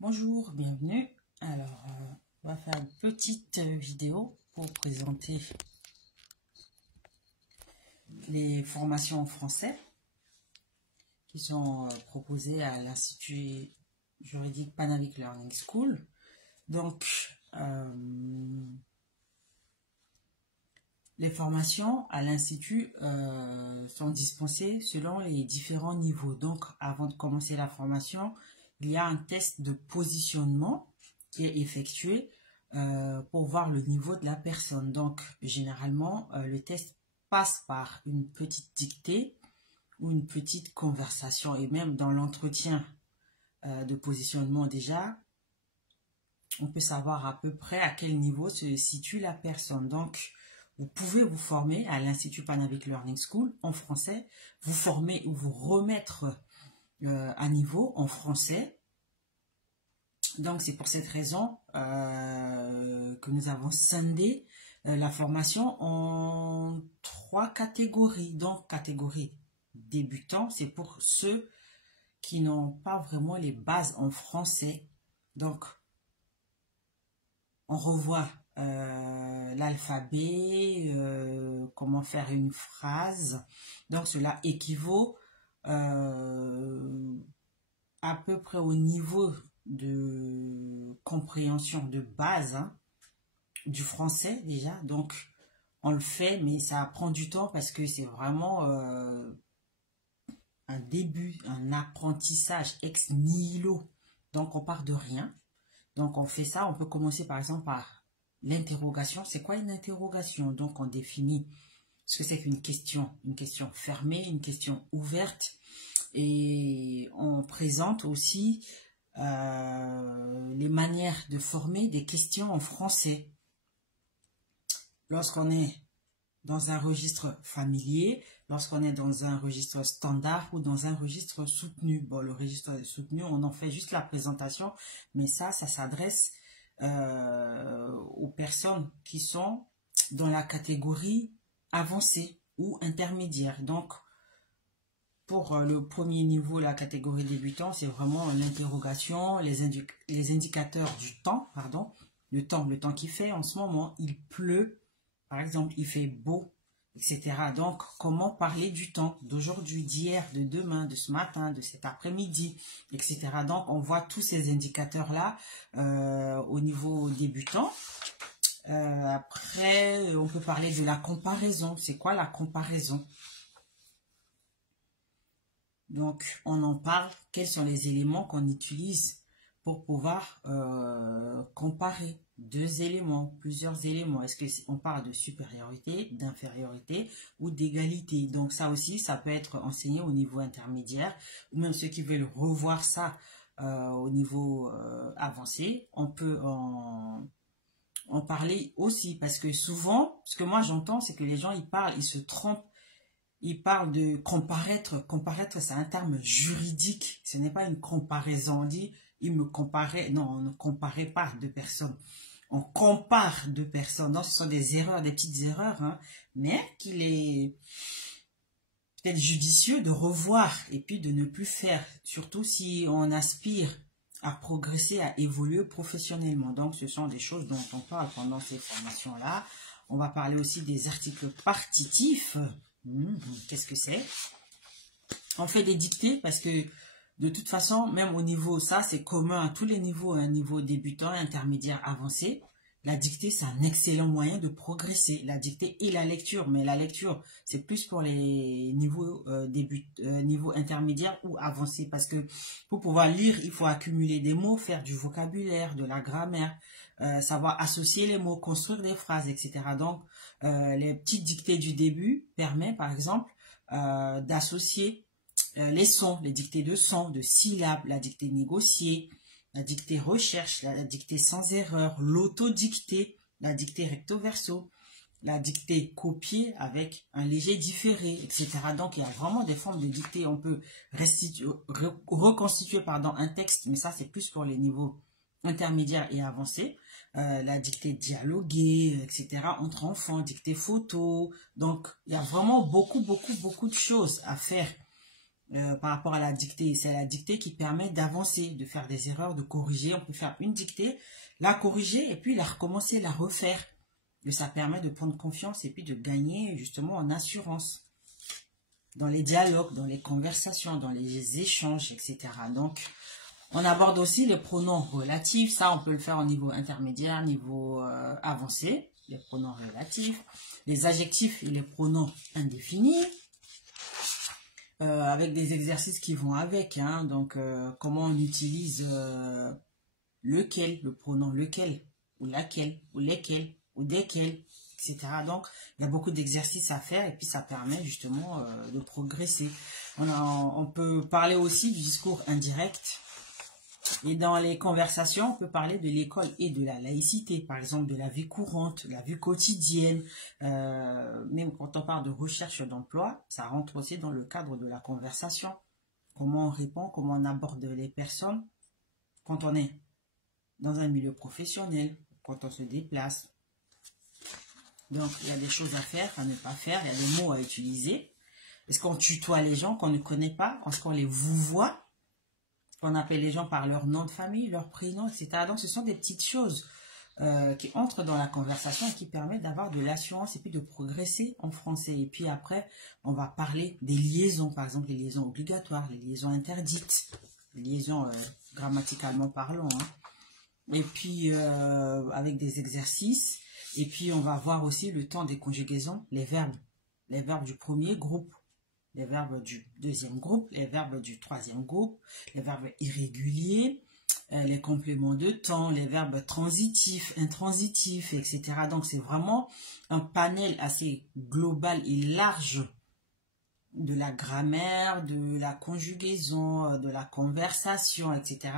Bonjour, bienvenue. Alors, on va faire une petite vidéo pour présenter les formations en français qui sont proposées à l'Institut juridique Panamic Learning School. Donc, les formations à l'Institut sont dispensées selon les différents niveaux. Donc, avant de commencer la formation, il y a un test de positionnement qui est effectué pour voir le niveau de la personne. Donc, généralement, le test passe par une petite dictée ou une petite conversation. Et même dans l'entretien de positionnement déjà, on peut savoir à peu près à quel niveau se situe la personne. Donc, vous pouvez vous former à l'Institut Panamic Learning School en français, vous former ou vous remettre à niveau en français. Donc, c'est pour cette raison que nous avons scindé la formation en 3 catégories. Donc, catégorie débutant, c'est pour ceux qui n'ont pas vraiment les bases en français. Donc, on revoit l'alphabet, comment faire une phrase. Donc, cela équivaut à peu près au niveau de compréhension de base du français déjà. Donc, on le fait, mais ça prend du temps parce que c'est vraiment un début, un apprentissage ex nihilo. Donc, on part de rien. Donc, on fait ça. On peut commencer par exemple par l'interrogation. C'est quoi une interrogation? Donc, on définit ce que c'est qu'une question. Une question fermée, une question ouverte. Et on présente aussi les manières de former des questions en français. Lorsqu'on est dans un registre familier, lorsqu'on est dans un registre standard ou dans un registre soutenu. Bon, le registre soutenu, on en fait juste la présentation, mais ça s'adresse aux personnes qui sont dans la catégorie avancée ou intermédiaire. Donc, pour le premier niveau, la catégorie débutant, c'est vraiment l'interrogation, les indicateurs du temps, pardon, le temps qu'il fait en ce moment. Il pleut, par exemple, il fait beau, etc. Donc, comment parler du temps d'aujourd'hui, d'hier, de demain, de ce matin, de cet après-midi, etc. Donc, on voit tous ces indicateurs-là au niveau débutant. Après, on peut parler de la comparaison. C'est quoi la comparaison ? Donc, on en parle. Quels sont les éléments qu'on utilise pour pouvoir comparer deux éléments, plusieurs éléments? Est-ce qu'on parle de supériorité, d'infériorité ou d'égalité? Donc, ça aussi, ça peut être enseigné au niveau intermédiaire ou même ceux qui veulent revoir ça au niveau avancé. On peut en parler aussi parce que souvent, ce que moi j'entends, c'est que les gens, ils parlent, ils se trompent. Il parle de comparaître. Comparaître, c'est un terme juridique. Ce n'est pas une comparaison. On dit, il me comparait. Non, on ne comparait pas deux personnes. On compare deux personnes. Donc, ce sont des erreurs, des petites erreurs, mais qu'il est peut-être judicieux de revoir et puis de ne plus faire. Surtout si on aspire à progresser, à évoluer professionnellement. Donc, ce sont des choses dont on parle pendant ces formations-là. On va parler aussi des articles partitifs. Qu'est-ce que c'est? On fait des dictées parce que de toute façon, même au niveau, ça c'est commun à tous les niveaux, un niveau débutant, intermédiaire, avancé. La dictée, c'est un excellent moyen de progresser. La dictée et la lecture, mais la lecture, c'est plus pour les niveaux niveau intermédiaire ou avancé parce que pour pouvoir lire, il faut accumuler des mots, faire du vocabulaire, de la grammaire, savoir associer les mots, construire des phrases, etc. Donc, les petites dictées du début permettent, par exemple, d'associer les sons, les dictées de sons, de syllabes, la dictée négociée, la dictée recherche, la dictée sans erreur, l'autodictée, la dictée recto-verso, la dictée copiée avec un léger différé, etc. Donc, il y a vraiment des formes de dictée. On peut reconstituer un texte, mais ça, c'est plus pour les niveaux intermédiaires et avancés. La dictée dialoguée, etc. entre enfants, dictée photo. Donc, il y a vraiment beaucoup de choses à faire par rapport à la dictée. C'est la dictée qui permet d'avancer, de faire des erreurs, de corriger. On peut faire une dictée, la corriger et puis la recommencer, la refaire. Et ça permet de prendre confiance et puis de gagner justement en assurance. Dans les dialogues, dans les conversations, dans les échanges, etc. Donc, on aborde aussi les pronoms relatifs. Ça, on peut le faire au niveau intermédiaire, niveau avancé. Les pronoms relatifs. Les adjectifs et les pronoms indéfinis. Avec des exercices qui vont avec. Hein. Donc, comment on utilise lequel, le pronom lequel, ou laquelle, ou lesquels, ou desquels, etc. Donc, il y a beaucoup d'exercices à faire et puis ça permet justement de progresser. On peut parler aussi du discours indirect. Et dans les conversations, on peut parler de l'école et de la laïcité, par exemple de la vie courante, de la vie quotidienne. Même quand on parle de recherche d'emploi, ça rentre aussi dans le cadre de la conversation. Comment on répond, comment on aborde les personnes quand on est dans un milieu professionnel, quand on se déplace. Donc, il y a des choses à faire, à ne pas faire, il y a des mots à utiliser. Est-ce qu'on tutoie les gens qu'on ne connaît pas? Est-ce qu'on les vouvoie? On appelle les gens par leur nom de famille, leur prénom, etc. Donc, ce sont des petites choses qui entrent dans la conversation et qui permettent d'avoir de l'assurance et puis de progresser en français. Et puis après, on va parler des liaisons, par exemple les liaisons obligatoires, les liaisons interdites, les liaisons grammaticalement parlant. Hein. Et puis, avec des exercices. Et puis, on va voir aussi le temps des conjugaisons, les verbes du premier groupe. Les verbes du deuxième groupe, les verbes du troisième groupe, les verbes irréguliers, les compléments de temps, les verbes transitifs, intransitifs, etc. Donc, c'est vraiment un panel assez global et large de la grammaire, de la conjugaison, de la conversation, etc.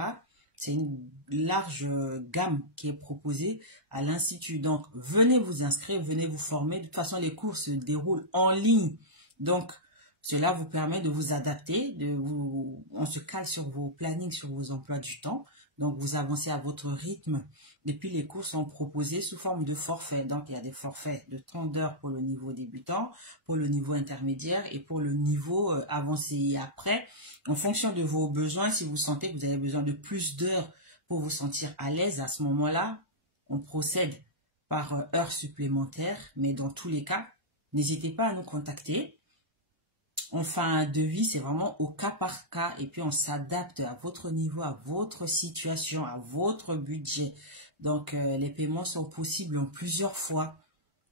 C'est une large gamme qui est proposée à l'Institut. Donc, venez vous inscrire, venez vous former. De toute façon, les cours se déroulent en ligne. Donc, cela vous permet de vous adapter, on se cale sur vos plannings, sur vos emplois du temps. Donc, vous avancez à votre rythme. Et puis, les cours sont proposés sous forme de forfait. Donc, il y a des forfaits de 30 heures pour le niveau débutant, pour le niveau intermédiaire et pour le niveau avancé. Et après, en fonction de vos besoins, si vous sentez que vous avez besoin de plus d'heures pour vous sentir à l'aise, à ce moment-là, on procède par heures supplémentaires. Mais dans tous les cas, n'hésitez pas à nous contacter. On fait un devis, c'est vraiment au cas par cas et puis on s'adapte à votre niveau, à votre situation, à votre budget. Donc, les paiements sont possibles en plusieurs fois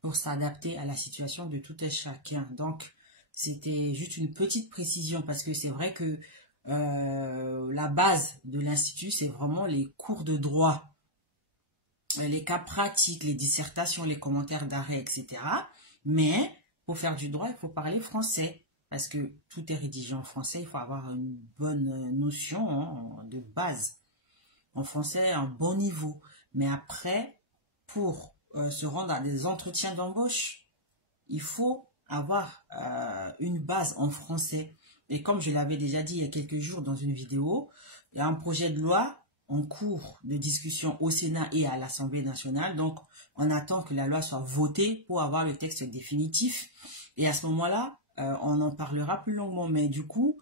pour s'adapter à la situation de tout et chacun. Donc, c'était juste une petite précision parce que c'est vrai que la base de l'Institut, c'est vraiment les cours de droit, les cas pratiques, les dissertations, les commentaires d'arrêt, etc. Mais pour faire du droit, il faut parler français. Parce que tout est rédigé en français, il faut avoir une bonne notion de base. En français, un bon niveau. Mais après, pour se rendre à des entretiens d'embauche, il faut avoir une base en français. Et comme je l'avais déjà dit il y a quelques jours dans une vidéo, il y a un projet de loi en cours de discussion au Sénat et à l'Assemblée nationale. Donc, on attend que la loi soit votée pour avoir le texte définitif. Et à ce moment-là, on en parlera plus longuement, mais du coup,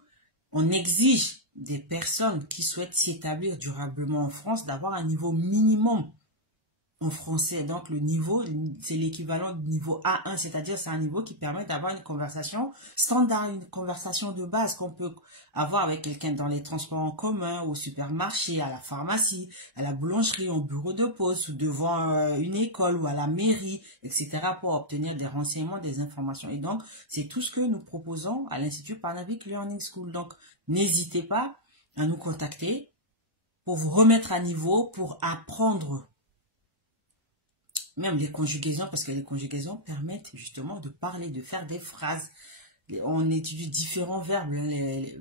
on exige des personnes qui souhaitent s'établir durablement en France d'avoir un niveau minimum en français. Donc, le niveau, c'est l'équivalent du niveau A1, c'est-à-dire c'est un niveau qui permet d'avoir une conversation standard, une conversation de base qu'on peut avoir avec quelqu'un dans les transports en commun, au supermarché, à la pharmacie, à la boulangerie, au bureau de poste, ou devant une école ou à la mairie, etc. pour obtenir des renseignements, des informations. Et donc, c'est tout ce que nous proposons à l'Institut Parnavic Learning School. Donc, n'hésitez pas à nous contacter pour vous remettre à niveau, pour apprendre même les conjugaisons, parce que les conjugaisons permettent justement de parler, de faire des phrases. On étudie différents verbes, les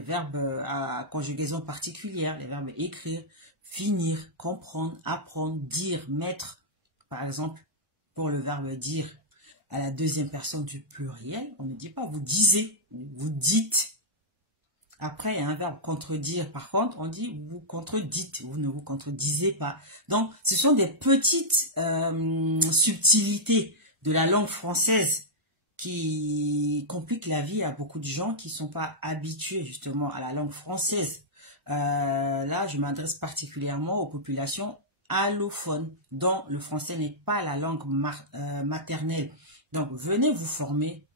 verbes à conjugaison particulière, les verbes écrire, finir, comprendre, apprendre, dire, mettre. Par exemple, pour le verbe dire à la deuxième personne du pluriel, on ne dit pas vous disiez, vous dites. Après, il y a un verbe contredire. Par contre, on dit vous contredites, vous ne vous contredisez pas. Donc, ce sont des petites subtilités de la langue française qui complique la vie à beaucoup de gens qui ne sont pas habitués justement à la langue française. Là, je m'adresse particulièrement aux populations allophones, dont le français n'est pas la langue maternelle. Donc, venez vous former.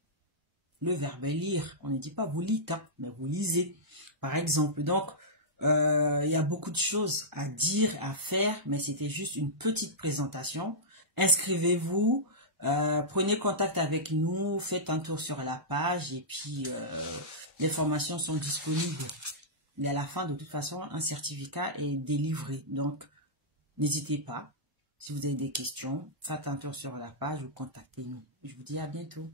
Le verbe lire, on ne dit pas vous lisez, hein, mais vous lisez. Par exemple, donc, il y a beaucoup de choses à dire, à faire, mais c'était juste une petite présentation. Inscrivez-vous, prenez contact avec nous, faites un tour sur la page et puis les formations sont disponibles. Et à la fin, de toute façon, un certificat est délivré. Donc, n'hésitez pas. Si vous avez des questions, faites un tour sur la page ou contactez-nous. Je vous dis à bientôt.